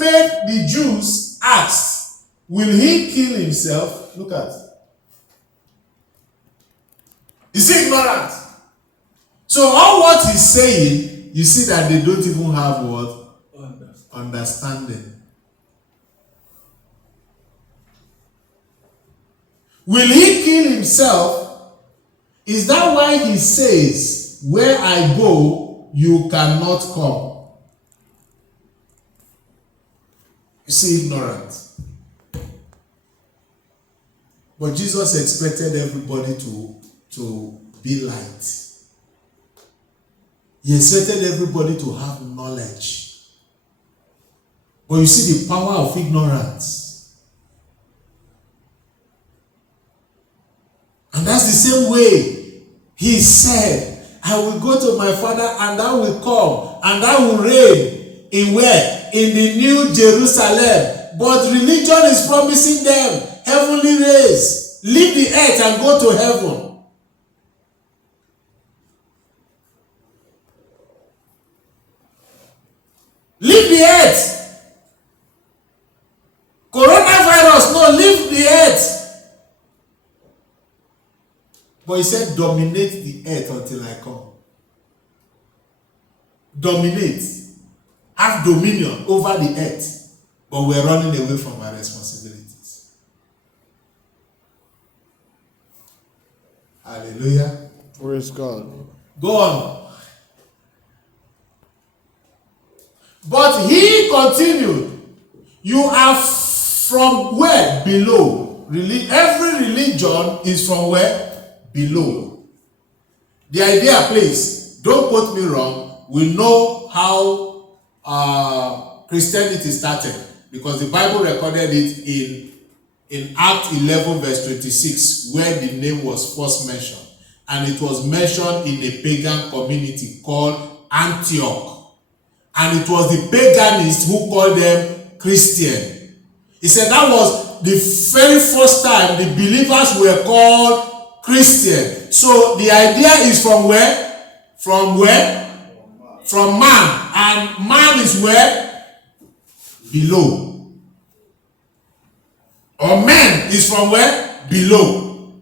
made the Jews ask, will he kill himself? Look at. Is he ignorant? So all what he's saying, you see that they don't even have what? Understanding. Will he kill himself? Is that why he says, where I go, you cannot come? You see, ignorant. But Jesus expected everybody to be light. He expected everybody to have knowledge. But you see the power of ignorance. And that's the same way he said, I will go to my Father and I will come and I will reign in where? In the new Jerusalem. But religion is promising them heavenly race. Leave the earth and go to heaven. Leave the earth. Coronavirus, no, leave the earth. But he said, dominate the earth until I come. Dominate. Have dominion over the earth. But we're running away from our responsibilities. Hallelujah. Praise God. Go on. But he continued, you are from where? Below. Every religion is from where? Below. The idea, please, don't quote me wrong. We know how Christianity started because the Bible recorded it in Act 11 verse 26 where the name was first mentioned. And it was mentioned in a pagan community called Antioch. And it was the paganists who called them Christian. He said that was the very first time the believers were called Christian. So the idea is from where? From where? From man. And man is where? Below. Or man is from where? Below.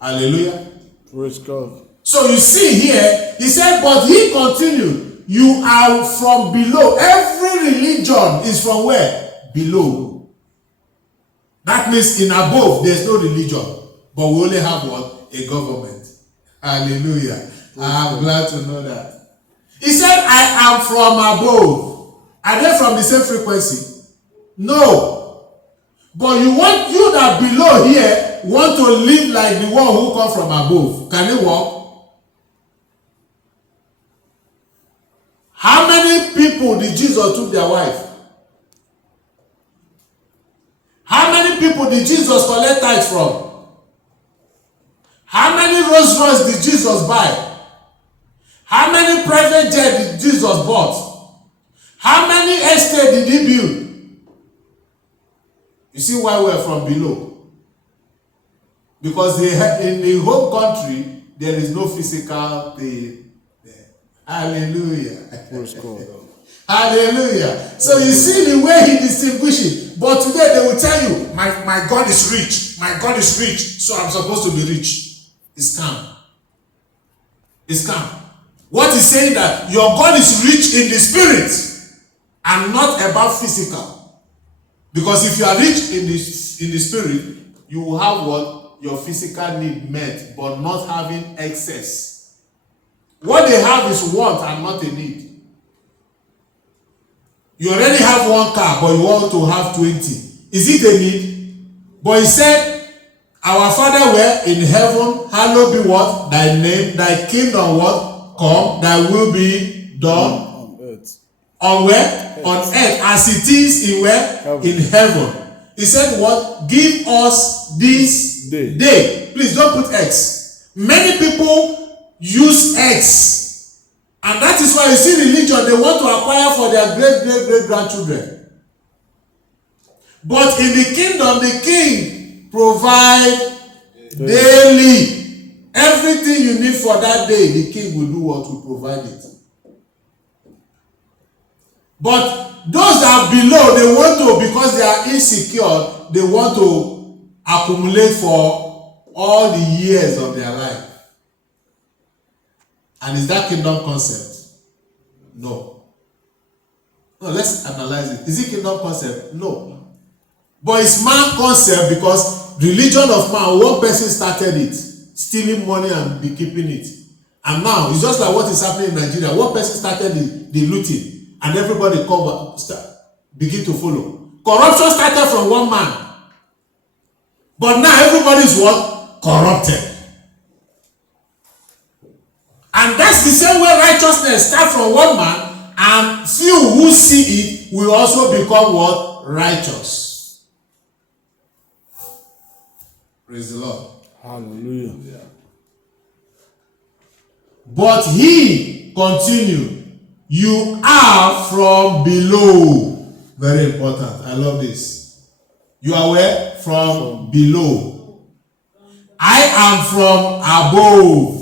Hallelujah. Praise God. So you see here, he said, but he continued. You are from below. Every religion is from where? Below. That means in above, there's no religion. But we only have what? A government. Hallelujah. I'm glad to know that. He said, I am from above. Are they from the same frequency? No. But you that below here want to live like the one who come from above. Can it work? How many people did Jesus took their wife? How many people did Jesus collect tithes from? How many Rolls Royce did Jesus buy? How many private jet did Jesus bought? How many estate did he build? You see why we're from below? Because in the home country, there is no physical thing. Hallelujah. Praise God. Hallelujah. So you see the way he distinguishes. But today they will tell you, my God is rich. My God is rich. So I'm supposed to be rich. It's scam. It's scam. What is saying that your God is rich in the spirit and not about physical. Because if you are rich in the spirit, you will have what? Your physical need met, but not having excess. What they have is want and not a need. You already have one car, but you want to have 20. Is it a need? But he said, our Father where in heaven, hallowed be what? Thy name, thy kingdom what? Come, thy will be done. On earth. On where? Earth. On earth, as it is in where? Heaven. In heaven. He said what? Give us this day. Please don't put X. Many people use X. And that is why you see religion, they want to acquire for their great grandchildren. But in the kingdom, the king provide daily. Everything you need for that day, the king will do what? Will provide it. But those that are below, they want to, because they are insecure, they want to accumulate for all the years of their life. And is that kingdom concept? No. No, let's analyze it. Is it kingdom concept? No. But it's man concept, because religion of man, one person started it, stealing money and be keeping it. And now it's just like what is happening in Nigeria. One person started the looting, and everybody begin to follow. Corruption started from one man, but now everybody is what? Corrupted. And that's the same way righteousness starts from one man, and few who see it will also become what? Righteous. Praise the Lord. Hallelujah. But he continued, you are from below. Very important. I love this. You are where? From below. I am from above.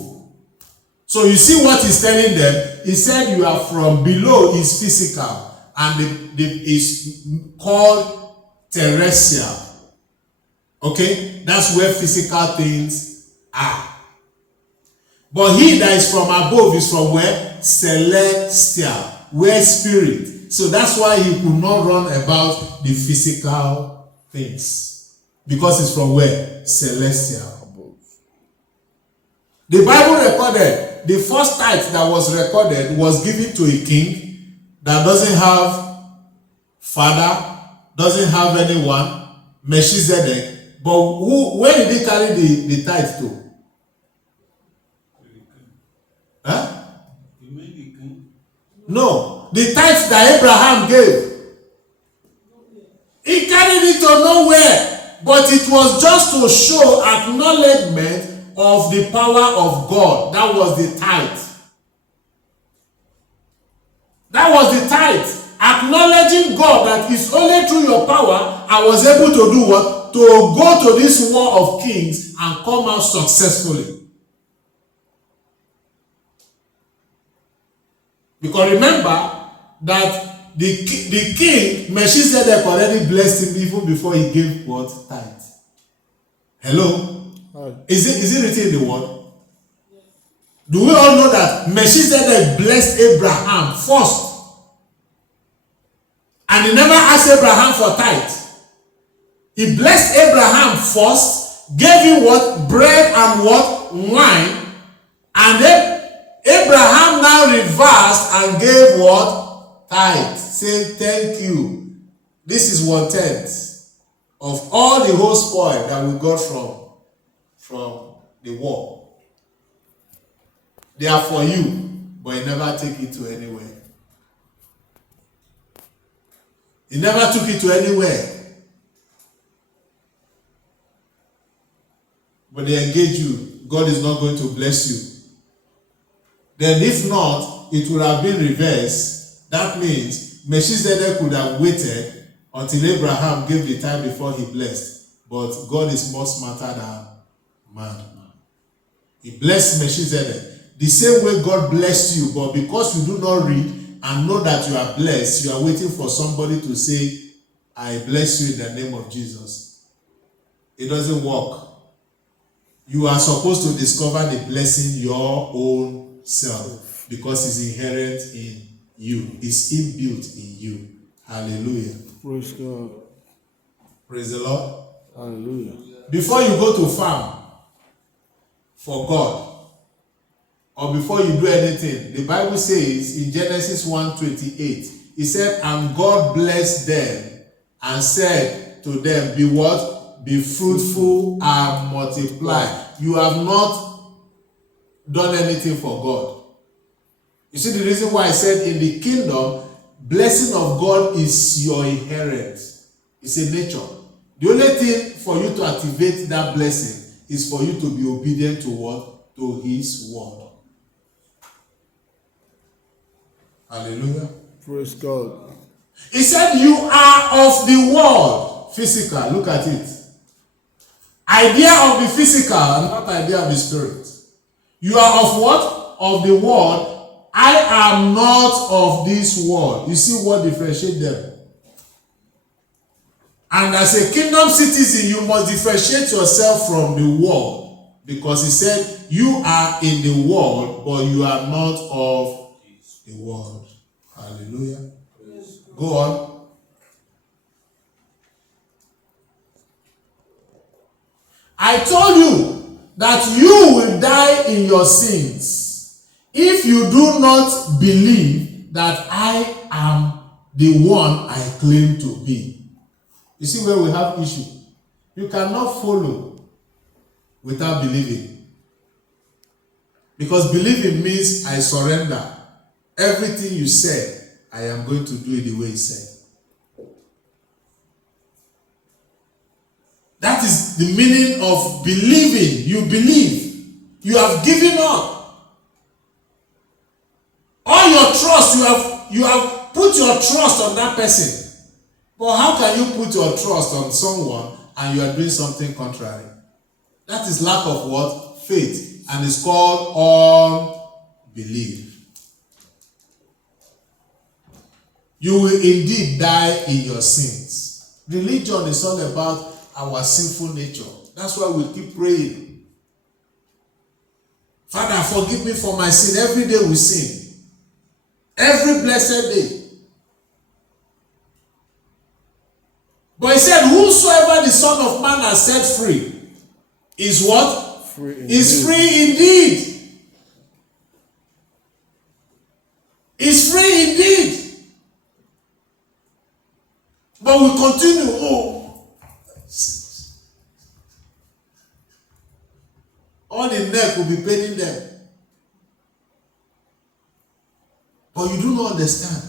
So you see what he's telling them? He said you are from below is physical, and is called terrestrial. Okay? That's where physical things are. But he that is from above is from where? Celestial, where spirit. So that's why he could not run about the physical things. Because it's from where? Celestial. The Bible recorded, the first tithe that was recorded was given to a king that doesn't have father, doesn't have anyone, Melchizedek. But where did he carry the tithe to? Huh? No, the tithe that Abraham gave, he carried it to nowhere, but it was just to show acknowledgement of the power of God. That was the tithe. That was the tithe. Acknowledging God that it's only through your power I was able to do what? To go to this war of kings and come out successfully. Because remember that the king, Melchizedek, already blessed him even before he gave what? Tithe. Hello? Hi. Is it written in the word? Yes. Do we all know that Melchizedek blessed Abraham first? And he never asked Abraham for tithe. He blessed Abraham first, gave him what? Bread and what? Wine. And then Abraham now reversed and gave what? Tithe. Saying thank you. This is 1/10 of all the whole spoil that we got from the war. They are for you, but he never take it to anywhere. He never took it to anywhere. But they engage you. God is not going to bless you. Then if not, it would have been reversed. That means Melchizedek could have waited until Abraham gave the time before he blessed. But God is more smarter than man. He blessed Melchizedek. The same way God blessed you, but because you do not read and know that you are blessed, you are waiting for somebody to say, I bless you in the name of Jesus. It doesn't work. You are supposed to discover the blessing your own self, because it's inherent in you. It's inbuilt in you. Hallelujah. Praise God. Praise the Lord. Hallelujah. Before you go to farm for God, or before you do anything, the Bible says in Genesis 1:28, it said, and God blessed them and said to them, be what? Be fruitful and multiply. You have not done anything for God. You see the reason why I said in the kingdom, blessing of God is your inheritance. It's a nature. The only thing for you to activate that blessing is for you to be obedient to what? To his word. Hallelujah. Praise God. He said you are of the world. Physical. Look at it. Idea of the physical and not idea of the spirit. You are of what? Of the world, I am not of this world. You see what differentiates them? And as a kingdom citizen, you must differentiate yourself from the world. Because he said, you are in the world, but you are not of the world. Hallelujah. Go on. I told you that you will die in your sins if you do not believe that I am the one I claim to be. You see where we have issue. You cannot follow without believing. Because believing means I surrender. Everything you said, I am going to do it the way you said. That is the meaning of believing. You believe. You have given up. All your trust, you have put your trust on that person. But how can you put your trust on someone and you are doing something contrary? That is lack of what? Faith. And it's called unbelief. You will indeed die in your sins. Religion is all about our sinful nature. That's why we keep praying. Father, forgive me for my sin. Every day we sin. Every blessed day. But he said, whosoever the Son of Man has set free is what? Free indeed. Is free indeed. Is free indeed. But we continue. All the neck will be paining them. But you do not understand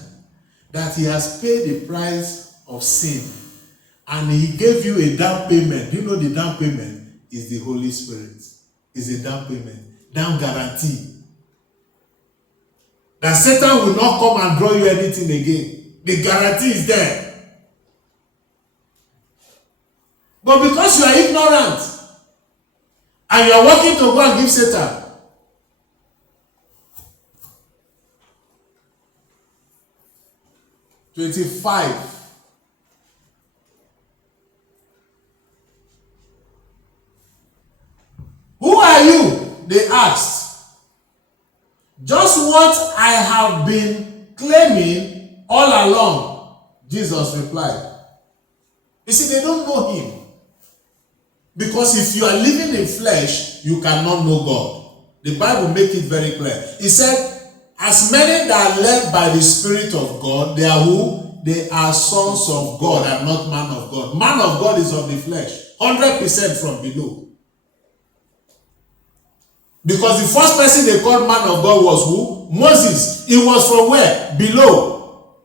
that he has paid the price of sin. And he gave you a down payment. You know the down payment is the Holy Spirit. Is a down payment. Down guarantee. That Satan will not come and draw you anything again. The guarantee is there. But because you are ignorant, and you are working to go and give Satan, $25. Who are you? They asked. Just what I have been claiming all along, Jesus replied. You see, they don't know him. Because if you are living in flesh, you cannot know God. The Bible makes it very clear. He said, as many that are led by the Spirit of God, they are who? They are sons of God and not man of God. Man of God is of the flesh. 100% from below. Because the first person they called man of God was who? Moses. He was from where? Below.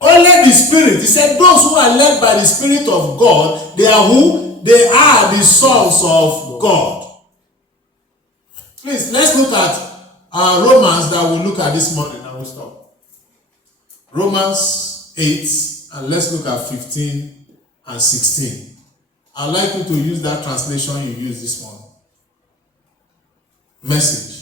Only the Spirit. He said those who are led by the Spirit of God, they are who? They are the sons of God. Please, let's look at Romans that we'll look at this morning and we'll stop. Romans 8, and let's look at 15 and 16. I'd like you to use that translation you used this morning. Message.